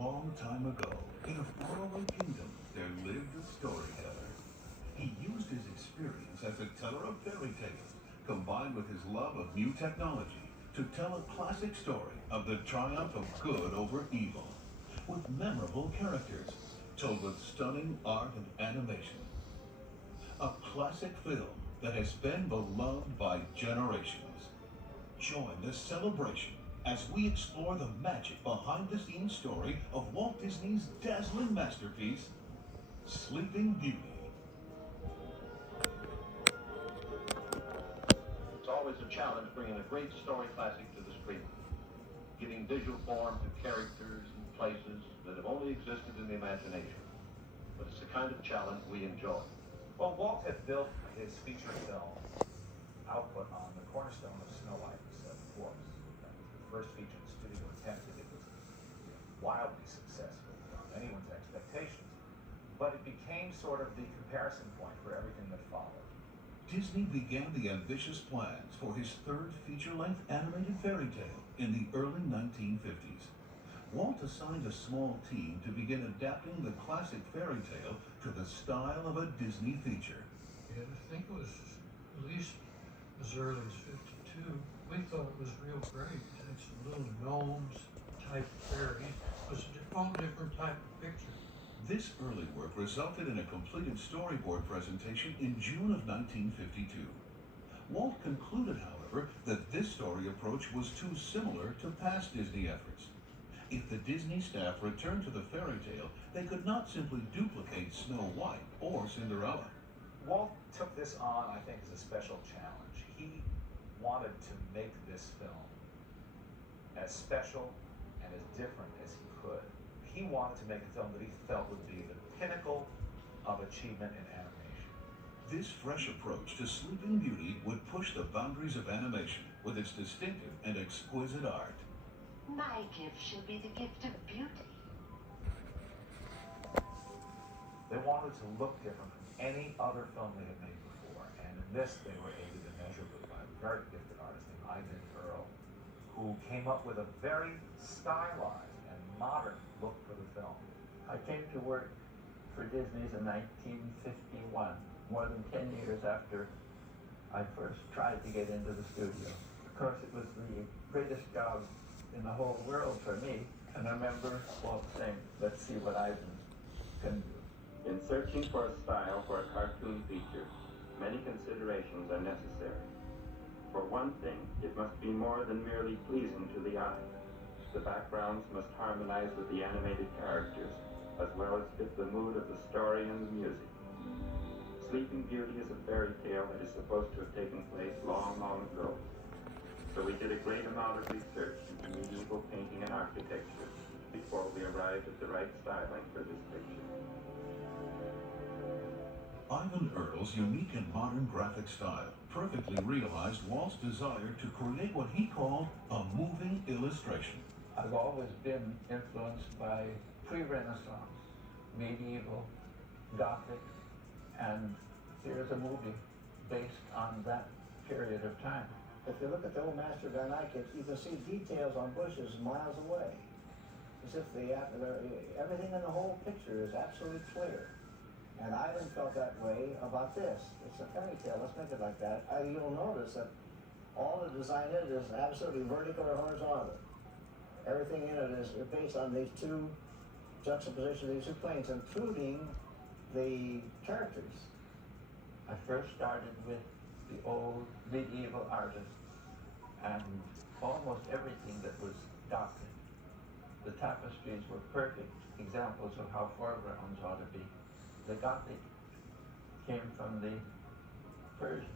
long time ago, in a faraway kingdom, there lived a storyteller. He used his experience as a teller of fairy tales, combined with his love of new technology, to tell a classic story of the triumph of good over evil, with memorable characters, told with stunning art and animation. A classic film that has been beloved by generations. Join the celebration as we explore the magic behind the scenes story of Walt Disney's dazzling masterpiece, Sleeping Beauty. It's always a challenge bringing a great story classic to the screen, giving visual form to characters and places that have only existed in the imagination. But it's the kind of challenge we enjoy. Well, Walt had built his feature film output on the cornerstone of Snow White's dwarfs. That was the first feature the studio attempted. It was wildly successful beyond anyone's expectations, but it became sort of the comparison point for everything that followed. Disney began the ambitious plans for his third feature-length animated fairy tale in the early 1950s. Walt assigned a small team to begin adapting the classic fairy tale to the style of a Disney feature. I think it was released as early as 52. We thought it was real great. It's little gnomes type fairy. It was a whole different type of picture. This early work resulted in a completed storyboard presentation in June of 1952. Walt concluded, however, that this story approach was too similar to past Disney efforts. If the Disney staff returned to the fairy tale, they could not simply duplicate Snow White or Cinderella. Walt took this on, I think, as a special challenge. He wanted to make this film as special and as different as he could. He wanted to make a film that he felt would be the pinnacle of achievement in animation. This fresh approach to Sleeping Beauty would push the boundaries of animation with its distinctive and exquisite art. My gift shall be the gift of beauty. They wanted to look different from any other film they had made before, and in this they were aided immeasurably by a very gifted artist named Ivan Earl, who came up with a very stylized and modern look for the film. I came to work for Disney's in 1951, more than 10 years after I first tried to get into the studio. Of course, it was the greatest job in the whole world for me, and I remember Walt saying, "Let's see what Ivan can do." In searching for a style for a cartoon feature, many considerations are necessary. For one thing, it must be more than merely pleasing to the eye. The backgrounds must harmonize with the animated characters, as well as fit the mood of the story and the music. Sleeping Beauty is a fairy tale that is supposed to have taken place long, long ago. So we did a great amount of research into medieval painting and architecture before we arrived at the right styling for this picture. Ivan Earl's unique and modern graphic style perfectly realized Walt's desire to create what he called a moving illustration. I've always been influenced by pre-Renaissance, medieval, Gothic, and here's a movie based on that period of time. If you look at the old Master of Nike, you can see details on bushes miles away. As if everything in the whole picture is absolutely clear. And Ivan felt that way about this. It's a fairy tale, let's make it like that. You'll notice that all the design in it is absolutely vertical or horizontal. Everything in it is based on these two juxtapositions, these two planes, including the characters. I first started with the old medieval artists and almost everything that was Gothic. The tapestries were perfect examples of how foregrounds ought to be. The Gothic came from the Persians,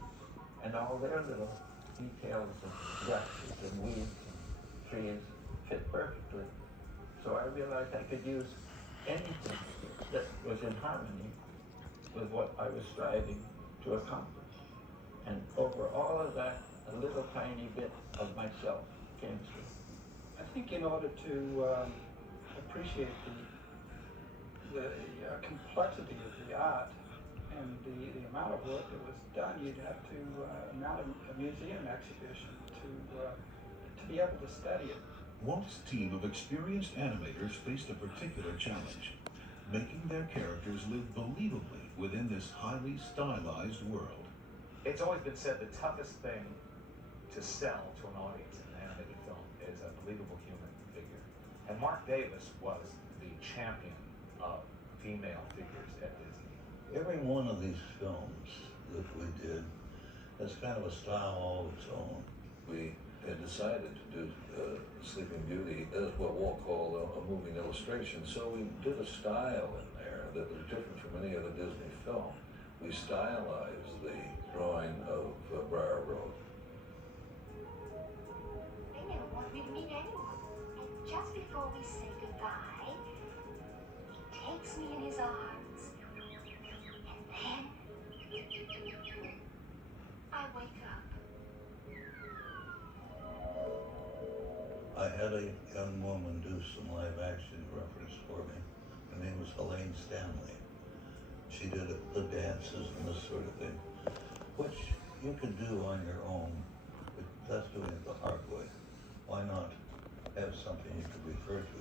and all their little details of grasses and weeds and trees fit perfectly. So I realized I could use anything that was in harmony with what I was striving to accomplish. And over all of that, a little tiny bit of myself came through. I think in order to appreciate the complexity of the art and the amount of work that was done, you'd have to mount a museum exhibition to be able to study it. Walt's team of experienced animators faced a particular challenge, making their characters live believably within this highly stylized world. It's always been said the toughest thing to sell to an audience in an animated film is a believable human figure. And Mark Davis was the champion of female figures at Disney. Every one of these films that we did has kind of a style all of its own. We had decided to do Sleeping Beauty as what Walt called a moving illustration, so we did a style in there that was different from any other Disney film. We stylized the drawing of Briar Road. I never want me to meet anyone. And just before we say goodbye, he takes me in his arms. And then I wake up. I had a young woman do some live action reference for me. Her name was Elaine Stanley. She did the dances and this sort of thing, which you could do on your own, but that's doing it the hard way. Why not have something you could refer to?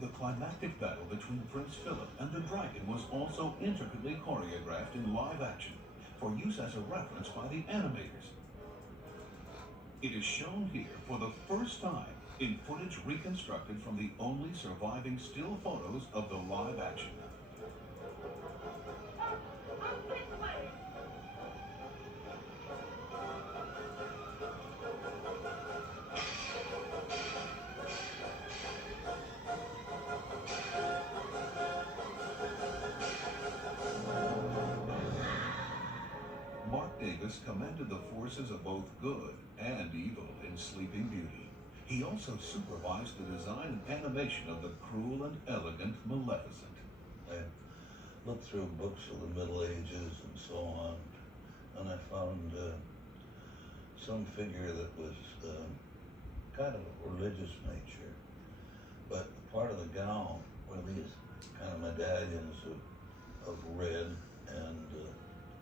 The climactic battle between Prince Philip and the dragon was also intricately choreographed in live action for use as a reference by the animators. It is shown here for the first time in footage reconstructed from the only surviving still photos of the live action. Mark Davis commended the forces of both good and evil in Sleeping Beauty. He also supervised the design and animation of the cruel and elegant Maleficent. I looked through books of the Middle Ages and so on, and I found some figure that was kind of a religious nature, but part of the gown were these kind of medallions of red, and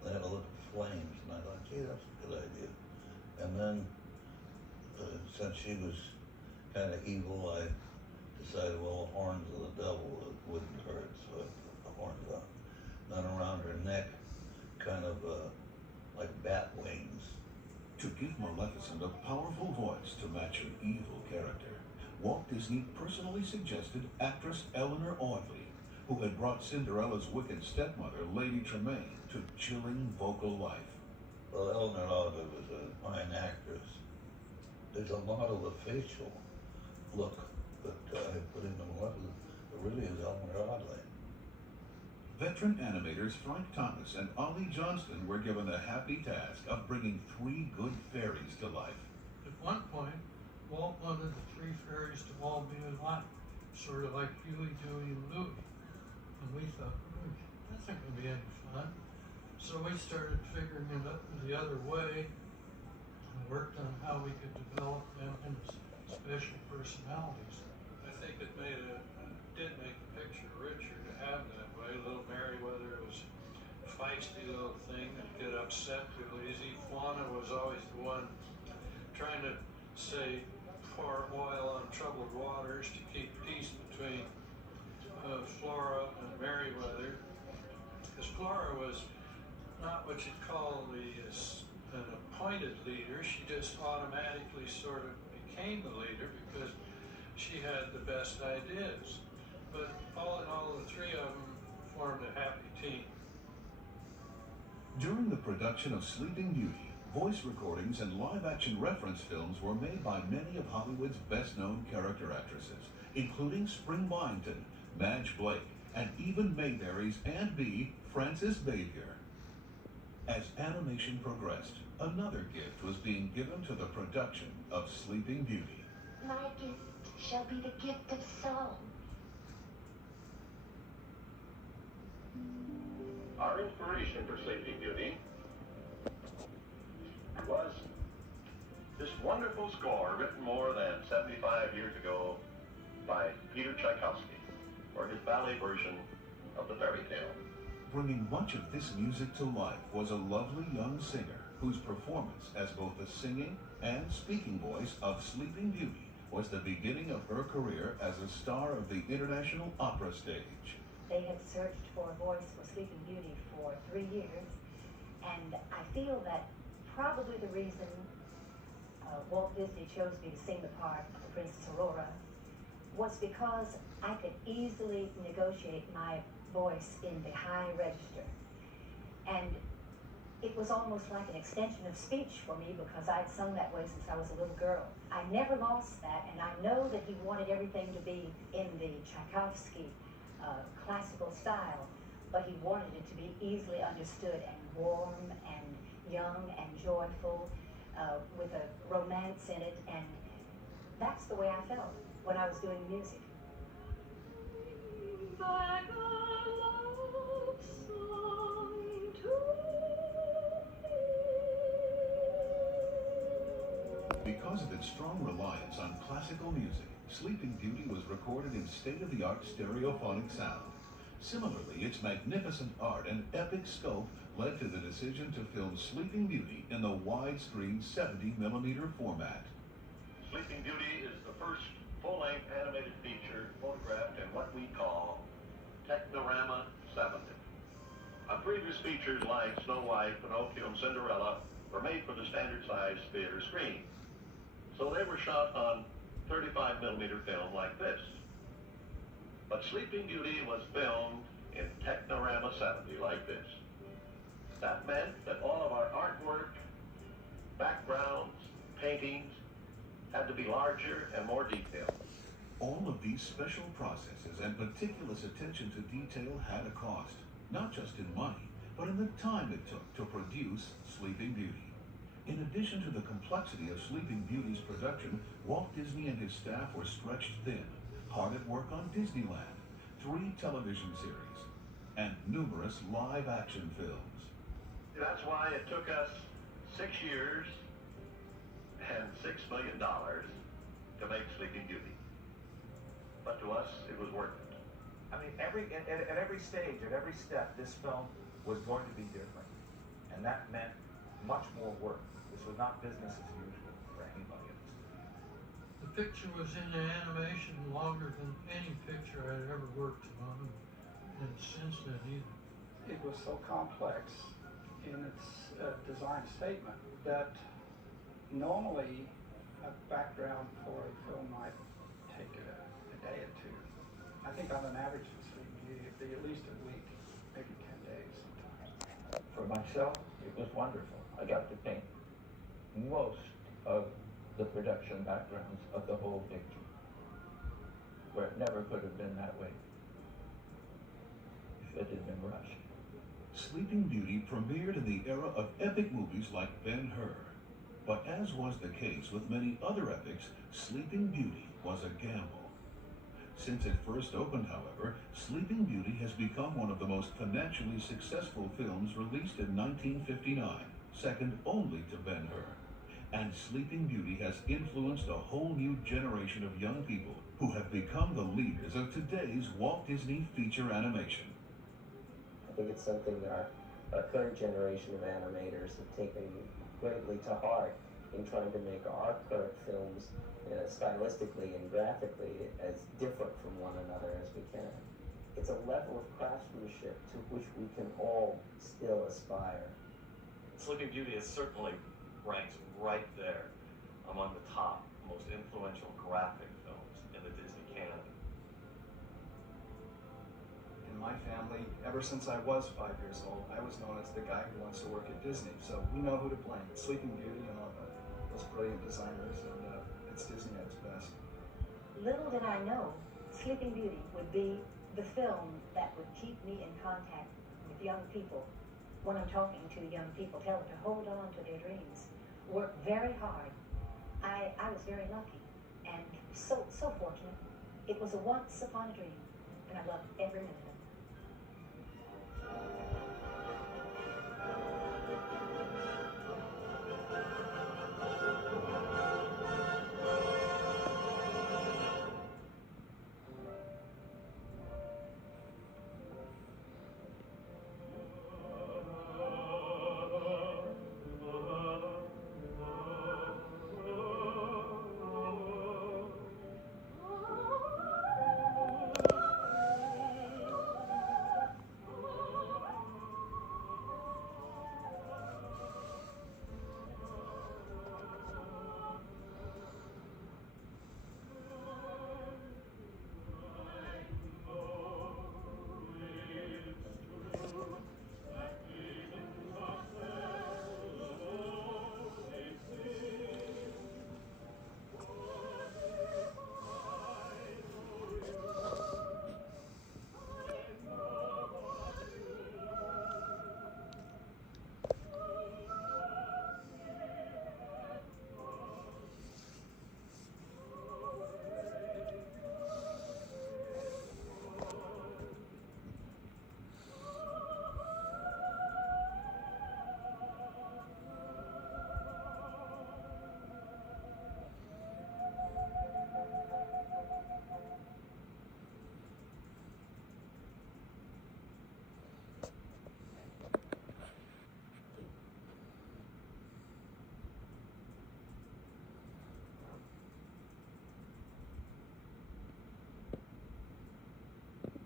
they had a look of flames, and I thought, gee, that's a good idea. And then, since she was kind of evil, I decided, well, the horns of the devil, it wouldn't hurt, so I put the horns on. Then around her neck, kind of like bat wings. To give Maleficent a powerful voice to match her evil character, Walt Disney personally suggested actress Eleanor Audley, who had brought Cinderella's wicked stepmother, Lady Tremaine, to chilling vocal life. Well, Eleanor Audley was a fine actress. There's a lot of the facial look that I put into Maleficent that really is Eleanor Audley. Veteran animators Frank Thomas and Ollie Johnston were given the happy task of bringing 3 good fairies to life. At one point, Walt wanted the 3 fairies to all be alike, sort of like Huey, Dewey, and Louie. And we thought, that's not going to be any fun. So we started figuring it up the other way and worked on how we could develop them into special personalities. I think it did make the picture richer to have that way. Little Merryweather was a feisty little thing that get upset too easy. Fauna was always the one trying to pour oil on troubled waters to keep peace between Flora and Merryweather. Because Flora was not what you'd call an appointed leader. She just automatically sort of became the leader because she had the best ideas. But all in all, the 3 of them formed a happy team. During the production of Sleeping Beauty, voice recordings and live-action reference films were made by many of Hollywood's best-known character actresses, including Spring Byington, Madge Blake, and even Mayberry's Aunt Bee, Frances Xavier. As animation progressed, another gift was being given to the production of Sleeping Beauty. My gift shall be the gift of song. Our inspiration for Sleeping Beauty was this wonderful score written more than 75 years ago by Peter Tchaikovsky for his ballet version of the fairy tale. Bringing much of this music to life was a lovely young singer whose performance as both the singing and speaking voice of Sleeping Beauty was the beginning of her career as a star of the International Opera stage. They had searched for a voice for Sleeping Beauty for 3 years, and I feel that probably the reason Walt Disney chose me to sing the part of the Princess Aurora was because I could easily negotiate my voice in the high register. And it was almost like an extension of speech for me because I'd sung that way since I was a little girl. I never lost that, and I know that he wanted everything to be in the Tchaikovsky classical style, but he wanted it to be easily understood and warm and young and joyful, with a romance in it, and that's the way I felt when I was doing the music. Like a love song to me. Because of its strong reliance on classical music, Sleeping Beauty was recorded in state-of-the-art stereophonic sound. Similarly, its magnificent art and epic scope led to the decision to film Sleeping Beauty in the widescreen 70mm format. Sleeping Beauty is the first full-length animated feature photographed in what we call Technorama 70. Previous features like Snow White, Pinocchio, and Cinderella were made for the standard-size theater screen. So they were shot on 35mm film like this. But Sleeping Beauty was filmed in Technorama 70 like this. That meant that all of our artwork, backgrounds, paintings had to be larger and more detailed. All of these special processes and meticulous attention to detail had a cost, not just in money, but in the time it took to produce Sleeping Beauty. In addition to the complexity of Sleeping Beauty's production, Walt Disney and his staff were stretched thin, hard at work on Disneyland, 3 television series, and numerous live-action films. That's why it took us 6 years and $6 million to make Sleeping Beauty. But to us, it was worth it. I mean, at every stage, at every step, this film was going to be different. And that meant much more work. This was not business as usual for anybody at this time. The picture was in animation longer than any picture I'd ever worked on, and since then either. It was so complex in its design statement that normally a background for a film might take a day or two. I think on an average for Sleeping Beauty it'd be at least a week, maybe 10 days sometimes. For myself, it was wonderful. I got to paint most of the production backgrounds of the whole picture, where it never could have been that way if it had been rushed. Sleeping Beauty premiered in the era of epic movies like Ben-Hur. But as was the case with many other epics, Sleeping Beauty was a gamble. Since it first opened, however, Sleeping Beauty has become one of the most financially successful films released in 1959, second only to Ben-Hur. And Sleeping Beauty has influenced a whole new generation of young people who have become the leaders of today's Walt Disney feature animation. I think it's something that our current generation of animators have taken greatly to heart in trying to make our current films stylistically and graphically as different from one another as we can. It's a level of craftsmanship to which we can all still aspire. Sleeping Beauty is certainly ranked right there among the top, most influential graphic films in the Disney canon. In my family, ever since I was 5 years old, I was known as the guy who wants to work at Disney. So we know who to blame. Sleeping Beauty and all those brilliant designers, and it's Disney at its best. Little did I know Sleeping Beauty would be the film that would keep me in contact with young people. When I'm talking to young people, tell them to hold on to their dreams, work very hard. I was very lucky and so fortunate. It was a once upon a dream, and I loved every minute of it.